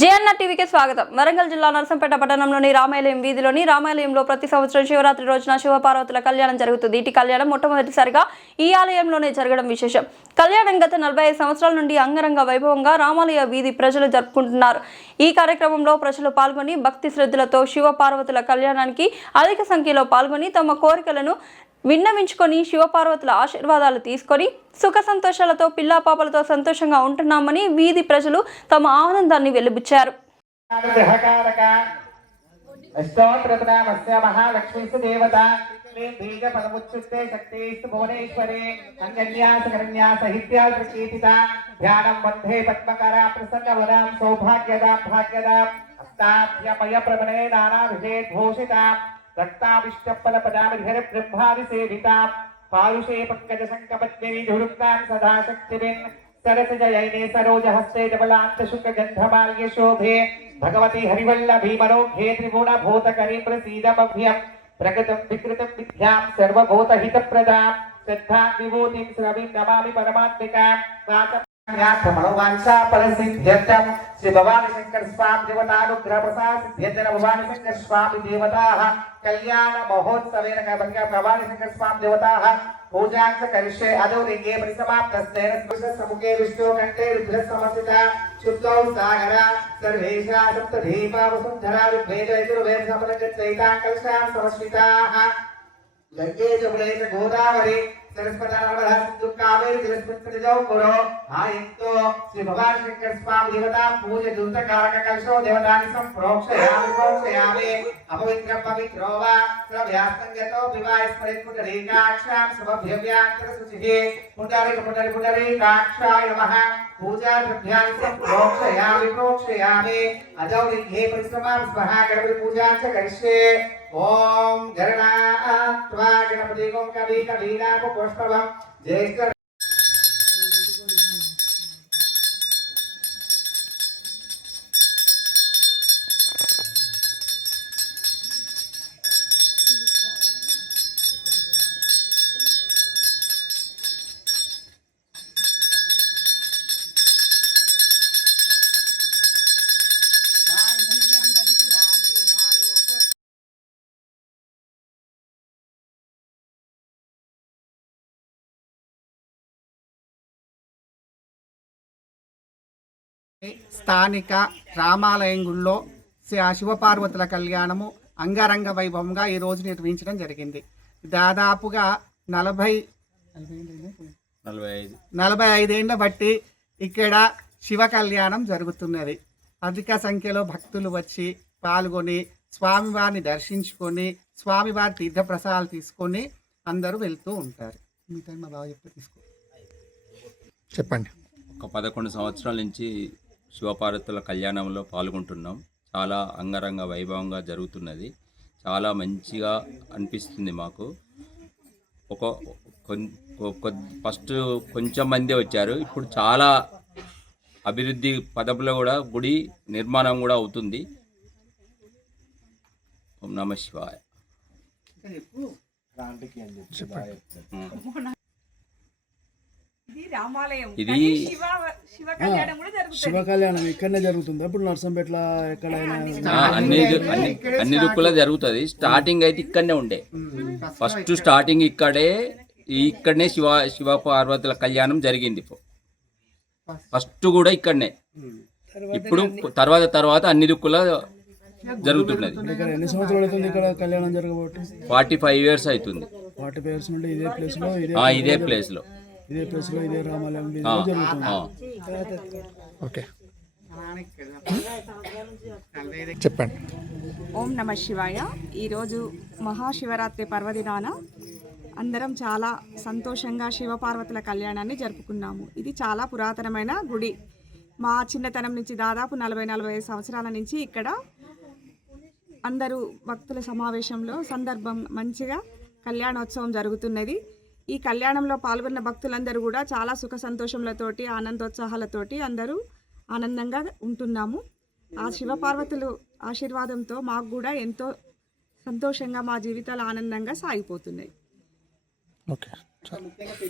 JNR టీవీకి స్వాగతం. వరంగల్ జిల్లా నర్సంపేట పట్టణంలోని రామాలయం వీధిలోని రామాలయంలో ప్రతి సంవత్సరం శివరాత్రి రోజున శివపార్వతుల కళ్యాణం జరుగుతుంది. ఇటు కళ్యాణం మొట్టమొదటిసారిగా ఈ ఆలయంలోనే జరగడం విశేషం. కళ్యాణం గత 45 సంవత్సరాల నుండి అంగరంగ వైభవంగా రామాలయ వీధి ప్రజలు జరుపుకుంటున్నారు. ఈ కార్యక్రమంలో ప్రజలు పాల్గొని భక్తి శ్రద్ధలతో శివపార్వతుల కళ్యాణానికి అధిక సంఖ్యలో పాల్గొని తమ కోరికలను విన్నవించుకొని శివపార్వతుల ఆశీర్వాదాలు తీసుకొని సుఖ సంతోషాలతో పిల్లాపాపలతో సంతోషంగా ఉంటున్నామని వీధి ప్రజలు తమ ఆనందాన్ని వెలిబుచ్చారు. रक्ताभिष्टफलपदामधिहरब्रह्मादिसेविता पारुषे पङ्कजशङ्कपद्मिनीधुरुक्तां सदा शक्तिभिन् सरसजयने सरोजहस्ते धवलान्तशुकगन्धमाल्यशोभे भगवती हरिवल्लभी मनोघे त्रिगुणभूतकरीं प्रसीदमभ्यं प्रकृतं विकृतं विद्यां सर्वभूतहितप्रदां श्रद्धां विभूतिं श्रवीं नमामि परमात्मिकां मनोवांछा फलसिद्ध्यर्थं श्री भवानी शंकर स्वामी देवतानुग्रह प्रसाद सिद्ध्यर्थं भवानी शंकर स्वामी देवताः कल्याण महोत्सवेन भवानी शंकर स्वामी देवताः पूजां च करिष्ये अदौलिङ्गे परिसमाप्तस्तेन समुखे विष्णु कण्ठे रुद्रः समर्थिता शुद्धौ सागरा सर्वेषा सप्तधीपा वसुन्धरा ऋग्वेदयजुर्वेद समलगच्चैतां कलशां समश्रिताः गङ्गे जमुने च गोदावरी सरस्वती सिंधु कावेरी जलस्पतिजौ गुरो आयन्तो श्री भगवान शंकर स्वामी देवता पूज्य दूत कारक कलशो देवतानि संप्रोक्षयामि अपवित्र पवित्रो वा सर्वव्यास्तंगतो विवाह स्मरेत् पुंडरीकाक्षां समभ्यव्यान्तर शुचिः पुंडरीकाक्षाय नमः पूजा द्रव्याणि संप्रोक्षयामि अजौलिङ्गे परिश्रमां स्वहा गणपति पूजा च करिष्ये ओम गणनात्वा गणपति ओम कवि कवीना को पुष्पवम ज्येष्ठ స్థానిక రామాలయం గుళ్ళో శివపార్వతుల కళ్యాణము అంగరంగ వైభవంగా ఈ రోజు నిర్వహించడం జరిగింది. దాదాపుగా 45 ఏళ్ల బట్టి ఇక్కడ శివ కళ్యాణం జరుగుతున్నది. అధిక సంఖ్యలో భక్తులు వచ్చి పాల్గొని స్వామివారిని దర్శించుకొని స్వామివారి తీర్థప్రసాదాలు తీసుకొని అందరూ వెళ్తూ ఉంటారు. చెప్పండి. ఒక 11 సంవత్సరాల నుంచి శివపార్వతుల కళ్యాణంలో పాల్గొంటున్నాం. చాలా అంగరంగ వైభవంగా జరుగుతున్నది. చాలా మంచిగా అనిపిస్తుంది మాకు. ఫస్ట్ కొంచెం మంది వచ్చారు. ఇప్పుడు చాలా అభివృద్ధి పదంలో కూడా గుడి నిర్మాణం కూడా అవుతుంది. ఓం నమ శివాయ. ఇది శివ కళ్యాణం ఇక్కడనే జరుగుతుంది. ఇప్పుడు నర్సంపేటలో ఎక్కడైనా అన్ని దిక్కులా జరుగుతుంది. స్టార్టింగ్ అయితే ఇక్కడనే ఉండే. ఫస్ట్ స్టార్టింగ్ ఇక్కడనే శివ పార్వతుల కళ్యాణం జరిగింది. ఫస్ట్ కూడా ఇక్కడనే. ఇప్పుడు తర్వాత అన్ని దిక్కులా జరుగుతున్నది. ఎన్ని సంవత్సరాలు అవుతుంది ఇక్కడ కళ్యాణం జరగబోటి? 45 years అవుతుంది. 45 years నుండి ఇదే ప్లేస్ లో ఇదే రామాలయం జరుగుతుంది. ఓకే, చెప్పండి. ఓం నమ శివాయ. ఈరోజు మహాశివరాత్రి పర్వదినాన అందరం చాలా సంతోషంగా శివపార్వతుల కళ్యాణాన్ని జరుపుకున్నాము. ఇది చాలా పురాతనమైన గుడి. మా చిన్నతనం నుంచి దాదాపు 40-45 సంవత్సరాల నుంచి ఇక్కడ అందరూ భక్తుల సమావేశంలో సందర్భం మంచిగా కళ్యాణోత్సవం జరుగుతున్నది. ఈ కళ్యాణంలో పాల్గొన్న భక్తులందరూ కూడా చాలా సుఖ సంతోషములతోటి ఆనందోత్సాహాలతోటి అందరూ ఆనందంగా ఉంటున్నాము. ఆ శివపార్వతులు ఆశీర్వాదంతో మాకు కూడా ఎంతో సంతోషంగా మా జీవితాలు ఆనందంగా సాగిపోతున్నాయి. ఓకే.